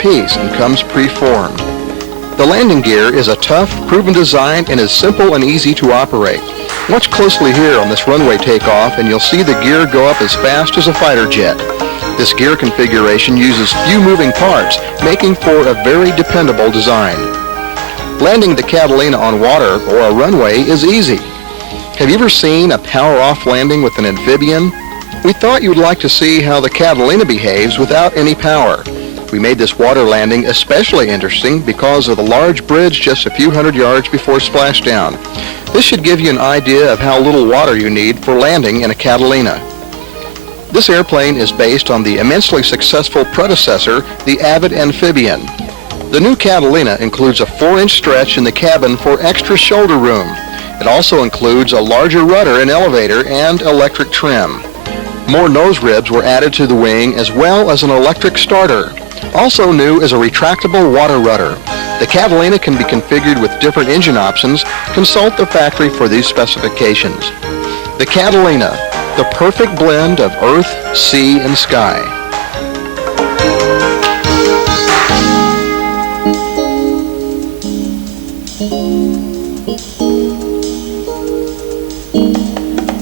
piece and comes pre-formed. The landing gear is a tough, proven design and is simple and easy to operate. Watch closely here on this runway takeoff and you'll see the gear go up as fast as a fighter jet. This gear configuration uses few moving parts, making for a very dependable design. Landing the Catalina on water or a runway is easy. Have you ever seen a power-off landing with an amphibian? We thought you would like to see how the Catalina behaves without any power. We made this water landing especially interesting because of the large bridge just a few hundred yards before splashdown. This should give you an idea of how little water you need for landing in a Catalina. This airplane is based on the immensely successful predecessor, the Avid Amphibian. The new Catalina includes a 4-inch stretch in the cabin for extra shoulder room. It also includes a larger rudder and elevator and electric trim. More nose ribs were added to the wing as well as an electric starter. Also new is a retractable water rudder. The Catalina can be configured with different engine options. Consult the factory for these specifications. The Catalina, the perfect blend of earth, sea, and sky.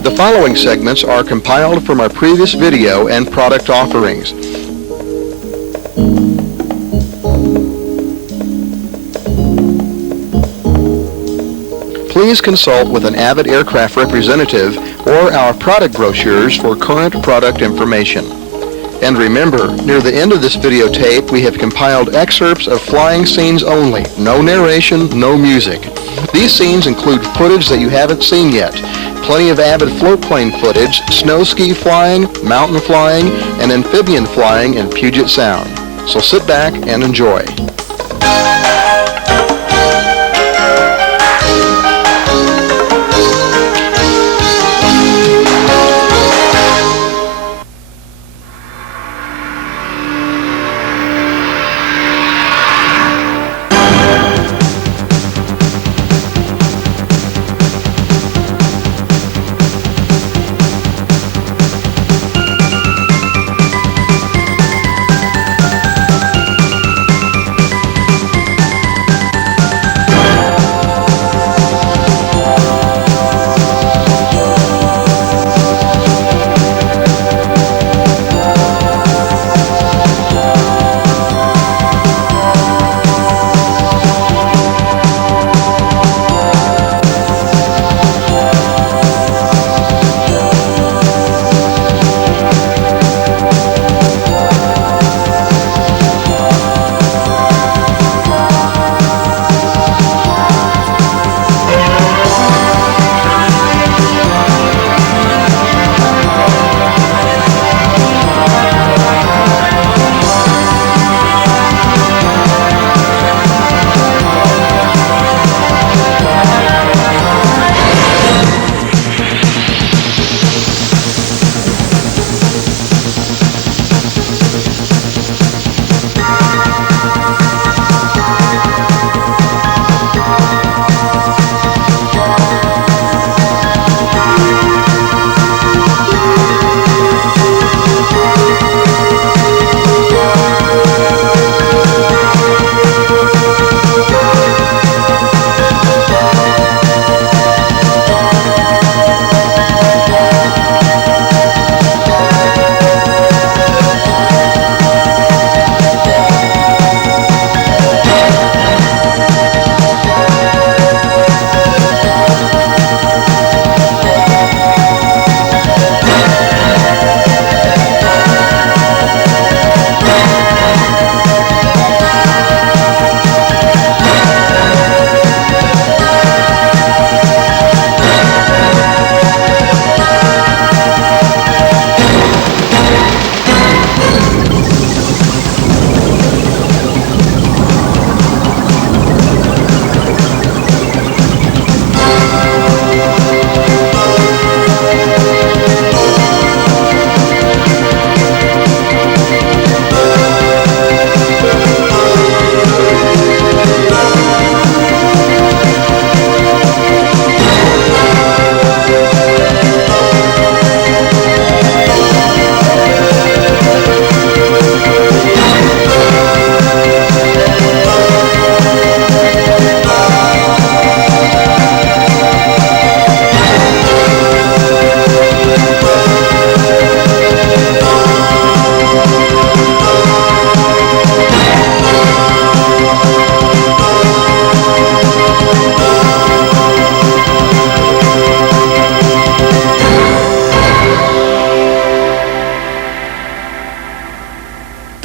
The following segments are compiled from our previous video and product offerings. Please consult with an Avid Aircraft representative or our product brochures for current product information. And remember, near the end of this videotape, we have compiled excerpts of flying scenes only. No narration, no music. These scenes include footage that you haven't seen yet. Plenty of Avid float plane footage, snow ski flying, mountain flying, and amphibian flying in Puget Sound. So sit back and enjoy.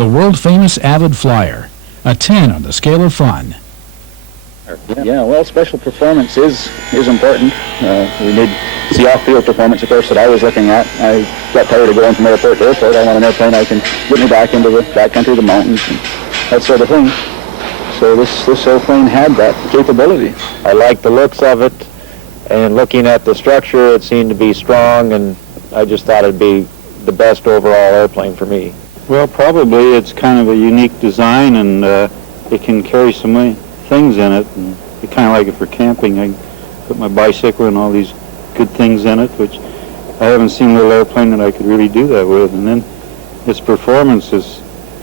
the world-famous Avid Flyer, a 10 on the scale of fun. Yeah, well, special performance is important. We need the off-field performance, of course, that I was looking at. I got tired of going from airport to airport. I want an airplane that can get me back into the backcountry, the mountains, and that sort of thing. So this airplane had that capability. I liked the looks of it, and looking at the structure, it seemed to be strong, and I just thought it'd be the best overall airplane for me. Well, probably it's kind of a unique design, and it can carry so many things in it. And I kind of like it for camping. I can put my bicycle and all these good things in it, which I haven't seen a little airplane that I could really do that with. And then its performance is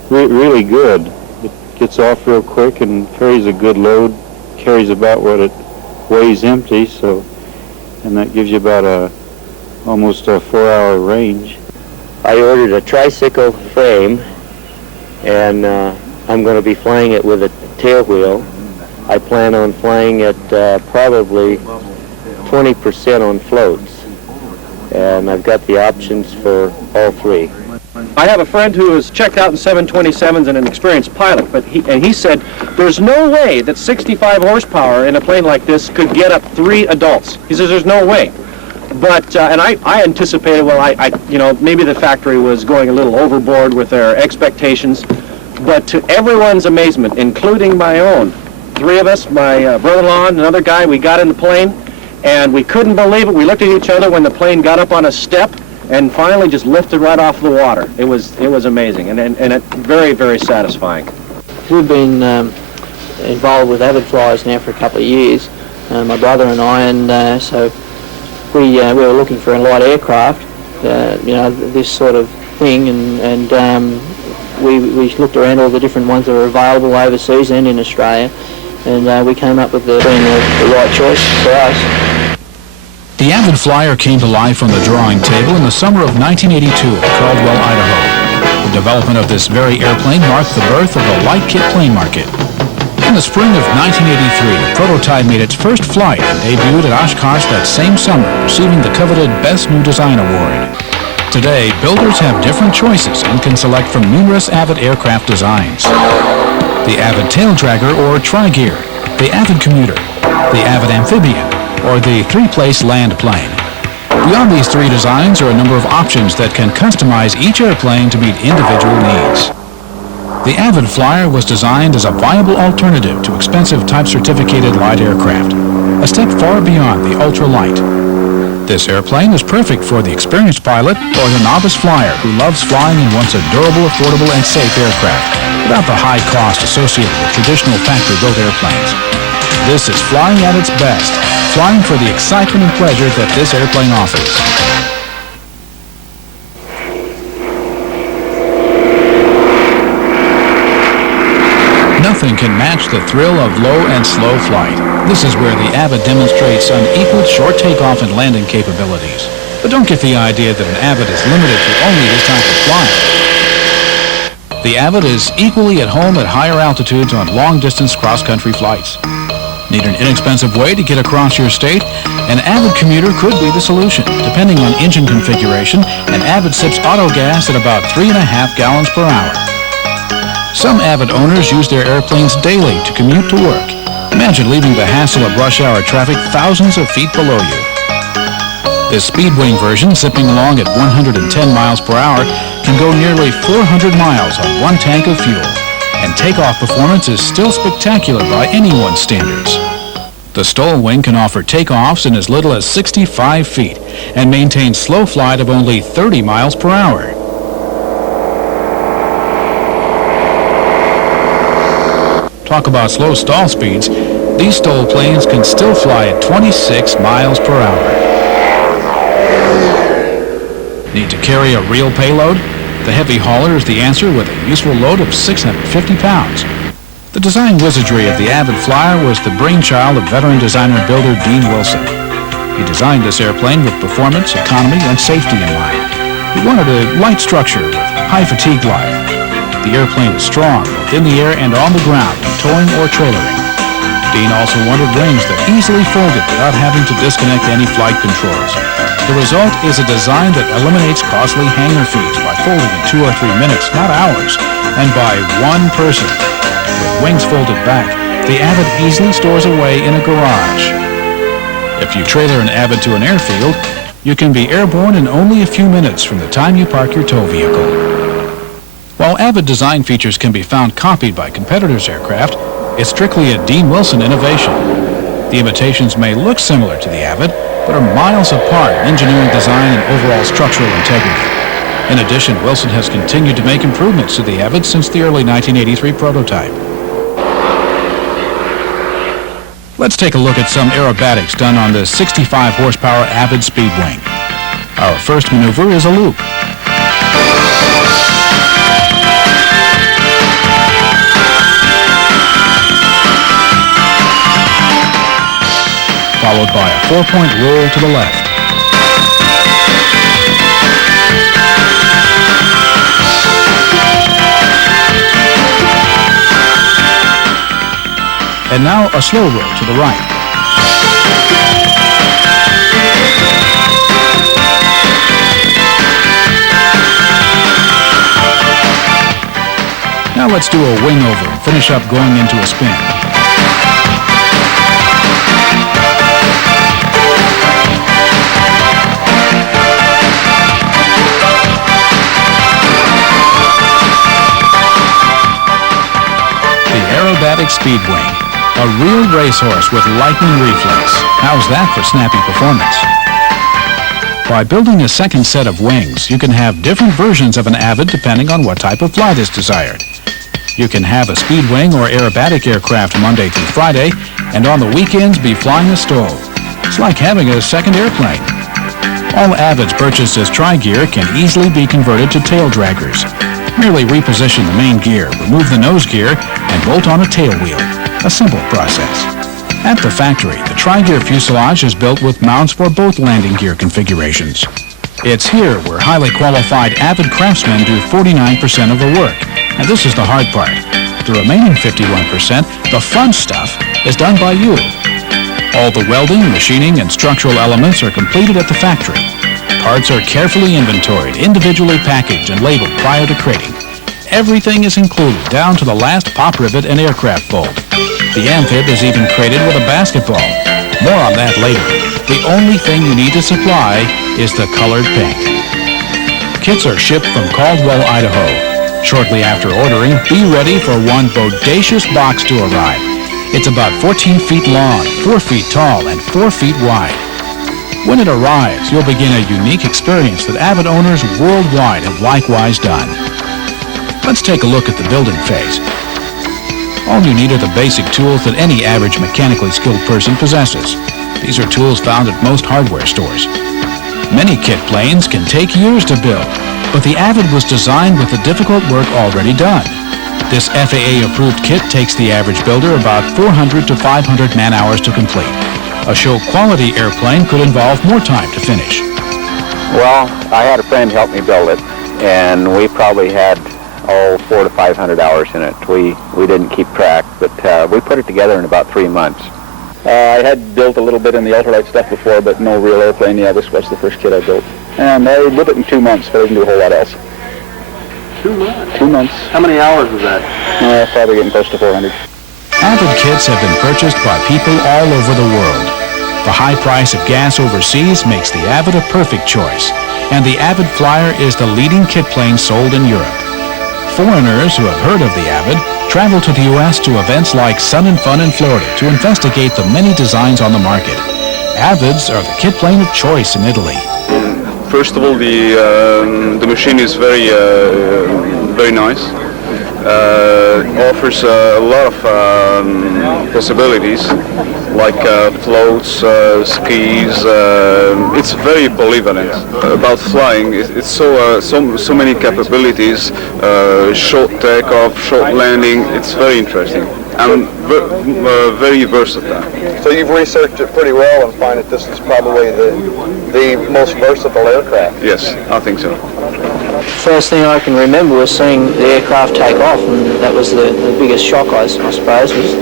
really good. It gets off real quick and carries a good load, carries about what it weighs empty, so, and that gives you about almost a 4-hour range. I ordered a tricycle frame, and I'm going to be flying it with a tail wheel. I plan on flying it probably 20% on floats, and I've got the options for all three. I have a friend who has checked out in 727s and an experienced pilot, but he said there's no way that 65 horsepower in a plane like this could get up 3 adults. He says there's no way. But and I anticipated, well, I maybe the factory was going a little overboard with their expectations, but to everyone's amazement, including my own, 3 of us, my brother-in-law and another guy, we got in the plane, and we couldn't believe it. We looked at each other when the plane got up on a step and finally just lifted right off the water. It was amazing, and it very, very satisfying. We've been involved with Avid Flyers now for a couple of years, my brother and I, and so we were looking for a light aircraft, this sort of thing, and we looked around all the different ones that were available overseas and in Australia, and we came up with being the right choice for us. The Avid Flyer came to life on the drawing table in the summer of 1982 at Caldwell, Idaho. The development of this very airplane marked the birth of the light kit plane market. In the spring of 1983, the prototype made its first flight and debuted at Oshkosh that same summer, receiving the coveted Best New Design Award. Today, builders have different choices and can select from numerous Avid aircraft designs. The Avid Tail Dragger or Tri-Gear, the Avid Commuter, the Avid Amphibian, or the 3-place land plane. Beyond these 3 designs are a number of options that can customize each airplane to meet individual needs. The Avid Flyer was designed as a viable alternative to expensive type-certificated light aircraft, a step far beyond the ultralight. This airplane is perfect for the experienced pilot or the novice flyer who loves flying and wants a durable, affordable, and safe aircraft without the high cost associated with traditional factory-built airplanes. This is flying at its best, flying for the excitement and pleasure that this airplane offers. Nothing can match the thrill of low and slow flight. This is where the Avid demonstrates unequaled short takeoff and landing capabilities. But don't get the idea that an Avid is limited to only this type of flying. The Avid is equally at home at higher altitudes on long-distance cross-country flights. Need an inexpensive way to get across your state? An Avid Commuter could be the solution. Depending on engine configuration, an Avid sips auto gas at about 3.5 gallons per hour. Some Avid owners use their airplanes daily to commute to work. Imagine leaving the hassle of rush hour traffic thousands of feet below you. This Speedwing version, zipping along at 110 miles per hour, can go nearly 400 miles on 1 tank of fuel. And takeoff performance is still spectacular by anyone's standards. The Stowawing can offer takeoffs in as little as 65 feet and maintain slow flight of only 30 miles per hour. Talk about slow stall speeds. These STOL planes can still fly at 26 miles per hour. Need to carry a real payload? The heavy hauler is the answer with a useful load of 650 pounds. The design wizardry of the Avid Flyer was the brainchild of veteran designer-builder Dean Wilson. He designed this airplane with performance, economy, and safety in mind. He wanted a light structure with high fatigue life. The airplane is strong, both in the air and on the ground, in towing or trailering. Dean also wanted wings that easily folded without having to disconnect any flight controls. The result is a design that eliminates costly hangar fees by folding in 2 or 3 minutes, not hours, and by one person. With wings folded back, the Avid easily stores away in a garage. If you trailer an Avid to an airfield, you can be airborne in only a few minutes from the time you park your tow vehicle. While Avid design features can be found copied by competitors' aircraft, it's strictly a Dean Wilson innovation. The imitations may look similar to the Avid, but are miles apart in engineering design and overall structural integrity. In addition, Wilson has continued to make improvements to the Avid since the early 1983 prototype. Let's take a look at some aerobatics done on the 65 horsepower Avid Speedwing. Our first maneuver is a loop. Followed by a 4-point roll to the left. And now a slow roll to the right. Now let's do a wing over and finish up going into a spin. The Aerobatic Speedwing. A real racehorse with lightning reflex. How's that for snappy performance? By building a second set of wings, you can have different versions of an Avid depending on what type of flight is desired. You can have a Speedwing or aerobatic aircraft Monday through Friday, and on the weekends be flying a stove. It's like having a second airplane. All Avids purchased as tri-gear can easily be converted to tail draggers. Merely reposition the main gear, remove the nose gear, and bolt on a tail wheel. A simple process. At the factory, the tri-gear fuselage is built with mounts for both landing gear configurations. It's here where highly qualified Avid craftsmen do 49% of the work, and this is the hard part. The remaining 51%, the fun stuff, is done by you. All the welding, machining, and structural elements are completed at the factory. Parts are carefully inventoried, individually packaged, and labeled prior to crating. Everything is included, down to the last pop rivet and aircraft bolt. The amphib is even crated with a basketball. More on that later. The only thing you need to supply is the colored paint. Kits are shipped from Caldwell, Idaho. Shortly after ordering, be ready for one bodacious box to arrive. It's about 14 feet long, 4 feet tall, and 4 feet wide. When it arrives, you'll begin a unique experience that Avid owners worldwide have likewise done. Let's take a look at the building phase. All you need are the basic tools that any average mechanically skilled person possesses. These are tools found at most hardware stores. Many kit planes can take years to build, but the Avid was designed with the difficult work already done. This FAA-approved kit takes the average builder about 400 to 500 man-hours to complete. A show-quality airplane could involve more time to finish. Well, I had a friend help me build it, and we probably had 400 to 500 hours in it. We didn't keep track, but we put it together in about 3 months. I had built a little bit in the ultralight stuff before, but no real airplane. Yeah, this was the first kit I built. And I did it in 2 months, but I didn't do a whole lot else. 2 months? 2 months. How many hours was that? Probably getting close to 400. Avid kits have been purchased by people all over the world. The high price of gas overseas makes the Avid a perfect choice, and the Avid Flyer is the leading kit plane sold in Europe. Foreigners who have heard of the Avid travel to the U.S. to events like Sun and Fun in Florida to investigate the many designs on the market. Avids are the kit plane of choice in Italy. First of all, the machine is very nice. Offers a lot of possibilities, like floats, skis. It's very polyvalent. About flying, it's so many capabilities. Short takeoff, short landing. It's very interesting and very versatile. So you've researched it pretty well and find that this is probably the most versatile aircraft. Yes, I think so. First thing I can remember was seeing the aircraft take off, and that was the biggest shock, I suppose, was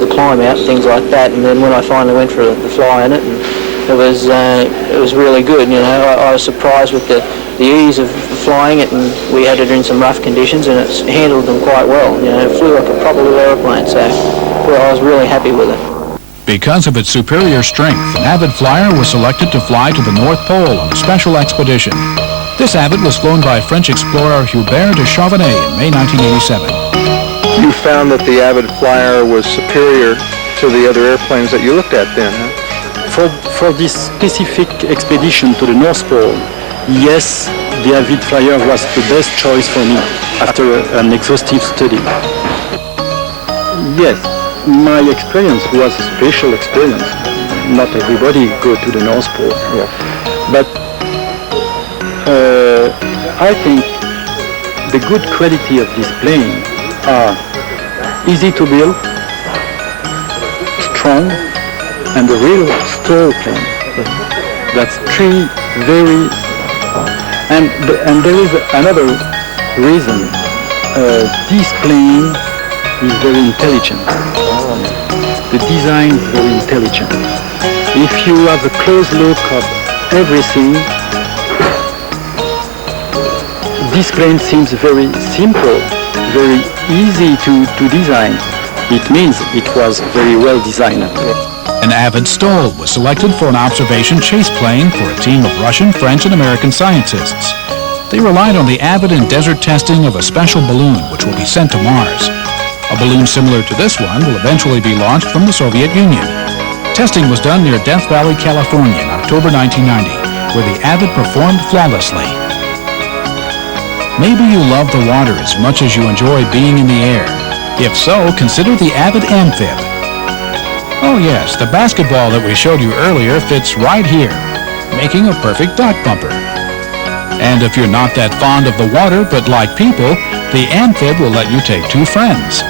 the climb out, things like that. And then when I finally went for the fly in it and it was really good. You know, I was surprised with the ease of flying it, and we had it in some rough conditions, and it's handled them quite well. You know, it flew like a proper little aeroplane, so well, I was really happy with it. Because of its superior strength, an Avid Flyer was selected to fly to the North Pole on a special expedition. This Avid was flown by French explorer Hubert de Chauvenet in May 1987. You found that the Avid Flyer was superior to the other airplanes that you looked at then, huh? For this specific expedition to the North Pole, yes, the Avid Flyer was the best choice for me after an exhaustive study. Yes, my experience was a special experience. Not everybody go to the North Pole. Yeah. But I think the good quality of this plane are easy to build, strong, and a real store plane. That's three very... And there is another reason. This plane is very intelligent. The design is very intelligent. If you have a close look of everything, this plane seems very simple, very easy to design. It means it was very well designed. An Avid STOL was selected for an observation chase plane for a team of Russian, French, and American scientists. They relied on the Avid and desert testing of a special balloon which will be sent to Mars. A balloon similar to this one will eventually be launched from the Soviet Union. Testing was done near Death Valley, California in October 1990, where the Avid performed flawlessly. Maybe you love the water as much as you enjoy being in the air. If so, consider the Avid Amphib. Oh yes, the basketball that we showed you earlier fits right here, making a perfect dock bumper. And if you're not that fond of the water but like people, the Amphib will let you take two friends.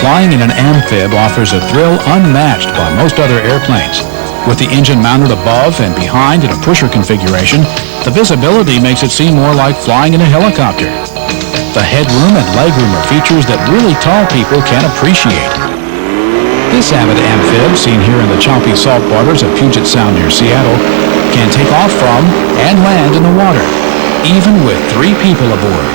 Flying in an Amphib offers a thrill unmatched by most other airplanes. With the engine mounted above and behind in a pusher configuration, the visibility makes it seem more like flying in a helicopter. The headroom and legroom are features that really tall people can appreciate. This Avid Amphib, seen here in the choppy salt waters of Puget Sound near Seattle, can take off from and land in the water, even with 3 people aboard.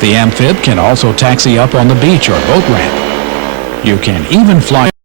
The Amphib can also taxi up on the beach or boat ramp. You can even fly